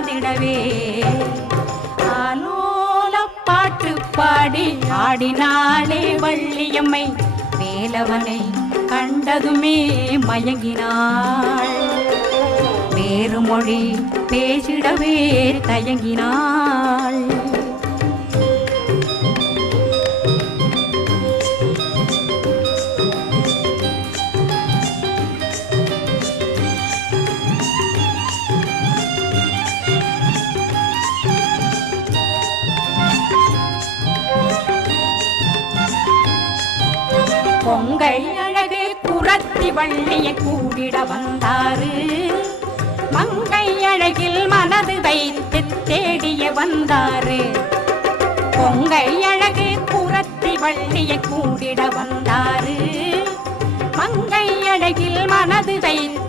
சார்ந்திடவே ஆலோல பாட்டு பாடி ஆடினாளே வள்ளியம்மை வேலவனை கண்டதுமே மயங்கினாள் வேறு மொழி பேசிடவே தயங்கினாள் பொங்கை அழகு குரத்தி வள்ளியை கூடிட வந்தாரு மங்கை அழகில் மனது வைத்து தேடிய வந்தாரு பொங்கை அழகு குரத்தி வள்ளியை கூடிட வந்தாரு மங்கை அழகில் மனது வைத்து